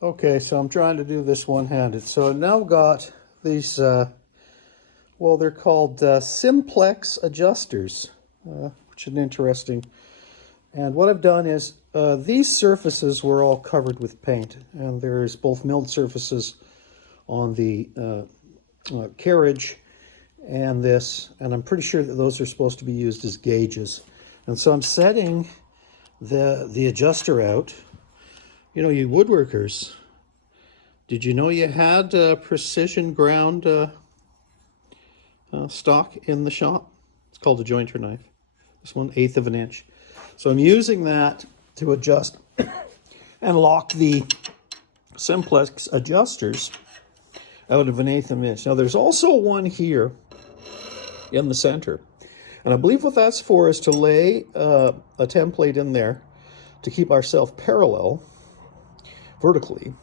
Okay, so I'm trying to do this one-handed. So I've now got these, well, they're called simplex adjusters, which is interesting. And what I've done is these surfaces were all covered with paint, and there's both milled surfaces on the carriage and this, and I'm pretty sure that those are supposed to be used as gauges. And so I'm setting the adjuster out. You know, you woodworkers, did you know you had precision ground stock in the shop? It's called a jointer knife. This one, 1/8 of an inch. So I'm using that to adjust and lock the simplex adjusters out of 1/8 of an inch. Now there's also one here in the center. And I believe what that's for is to lay a template in there to keep ourselves parallel vertically,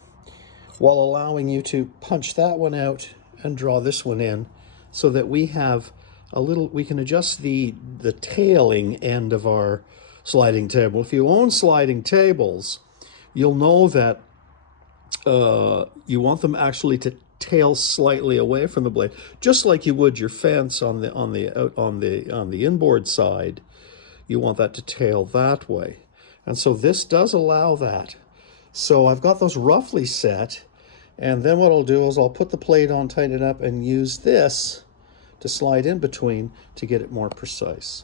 while allowing you to punch that one out and draw this one in, so that we have a little, we can adjust the tailing end of our sliding table. If you own sliding tables, you'll know that you want them actually to tail slightly away from the blade, just like you would your fence on the inboard side. You want that to tail that way, and so this does allow that. So I've got those roughly set, and then what I'll do is I'll put the plate on, tighten it up, and use this to slide in between to get it more precise.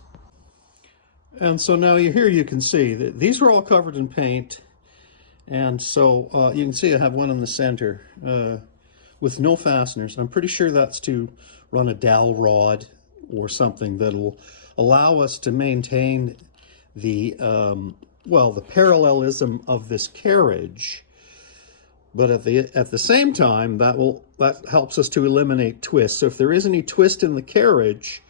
And so now here you can see that these were all covered in paint, and so you can see I have one in the center with no fasteners. I'm pretty sure that's to run a dowel rod or something that'll allow us to maintain the well, the parallelism of this carriage, but at the same time that helps us to eliminate twists. So if there is any twist in the carriage,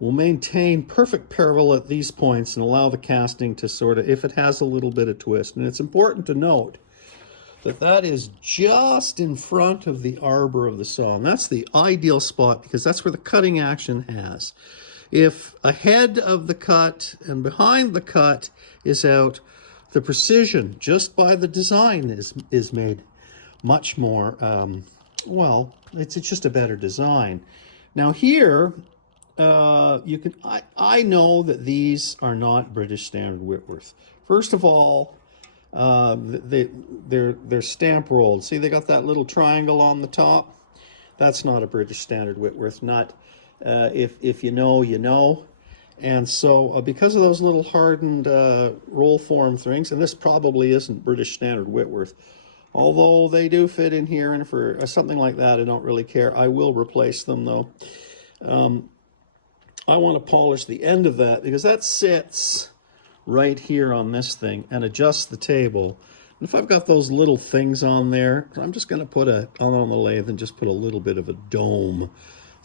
we'll maintain perfect parallel at these points and allow the casting to sort of, if it has a little bit of twist. And it's important to note that that is just in front of the arbor of the saw, and that's the ideal spot because that's where the cutting action has. If ahead of the cut and behind the cut is out, the precision just by the design is made much more, well, it's just a better design. Now here, you can, I know that these are not British Standard Whitworth. First of all, they're stamp rolled. See, they got that little triangle on the top. That's not a British Standard Whitworth. Not if you know, you know. And so because of those little hardened roll form things, and this probably isn't British Standard Whitworth, although they do fit in here, and for something like that, I don't really care. I will replace them though. I want to polish the end of that because that sits right here on this thing and adjust the table. And if I've got those little things on there, I'm just going to put on the lathe and just put a little bit of a dome,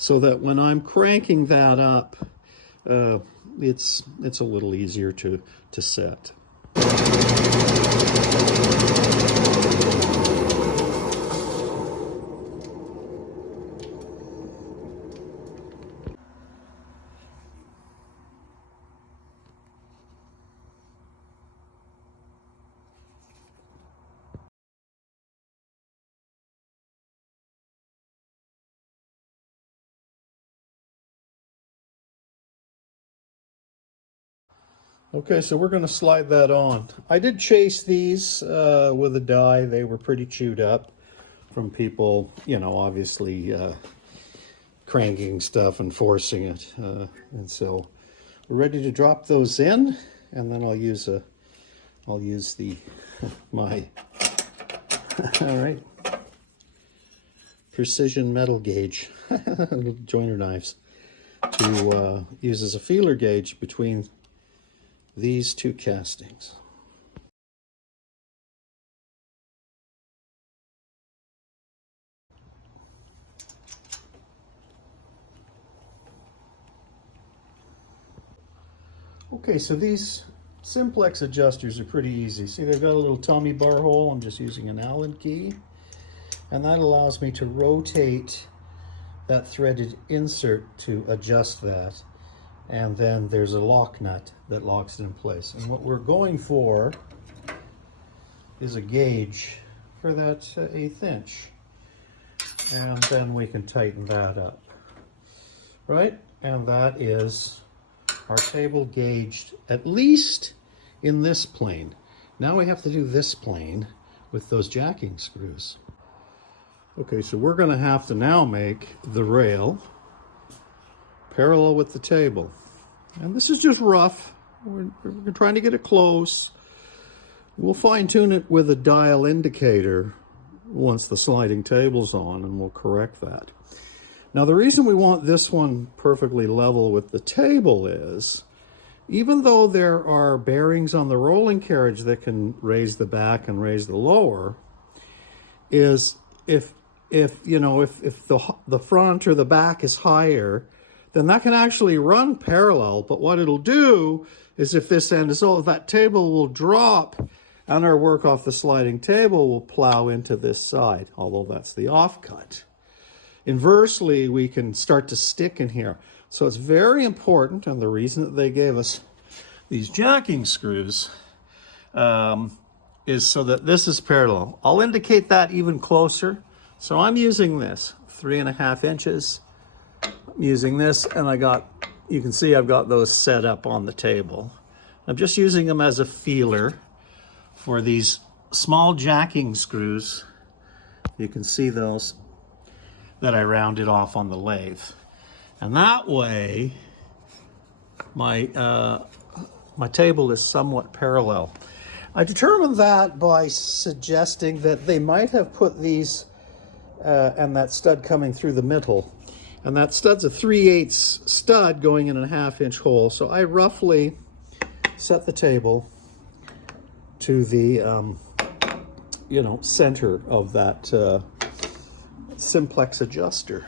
so that when I'm cranking that up, it's a little easier to set. Okay, so we're going to slide that on. I did chase these with a die. They were pretty chewed up from people, you know, obviously cranking stuff and forcing it. And so we're ready to drop those in, and then I'll use the my all right, precision metal gauge, little joiner knives, to use as a feeler gauge between these two castings. Okay, so these simplex adjusters are pretty easy. See, they've got a little Tommy bar hole. I'm just using an Allen key, and that allows me to rotate that threaded insert to adjust that. And then there's a lock nut that locks it in place. And what we're going for is a gauge for that 1/8 inch. And then we can tighten that up, right? And that is our table gauged at least in this plane. Now we have to do this plane with those jacking screws. Okay, so we're going to have to now make the rail parallel with the table. And this is just rough. We're trying to get it close. We'll fine tune it with a dial indicator once the sliding table's on, and we'll correct that. Now the reason we want this one perfectly level with the table is, even though there are bearings on the rolling carriage that can raise the back and raise the lower, is if the front or the back is higher, then that can actually run parallel. But what it'll do is, if this end is off, that table will drop and our work off the sliding table will plow into this side, although that's the offcut. Inversely, we can start to stick in here. So it's very important, and the reason that they gave us these jacking screws is so that this is parallel. I'll indicate that even closer. So I'm using this, 3.5 inches. I'm using this, and you can see I've got those set up on the table. I'm just using them as a feeler for these small jacking screws. You can see those that I rounded off on the lathe. And that way, my table is somewhat parallel. I determined that by suggesting that they might have put these and that stud coming through the middle. And that stud's a 3/8 stud going in a 1/2 inch hole. So I roughly set the table to the center of that simplex adjuster.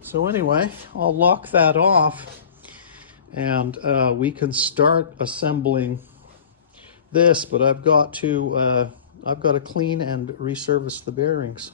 So anyway, I'll lock that off, and we can start assembling this. But I've got to clean and resurface the bearings.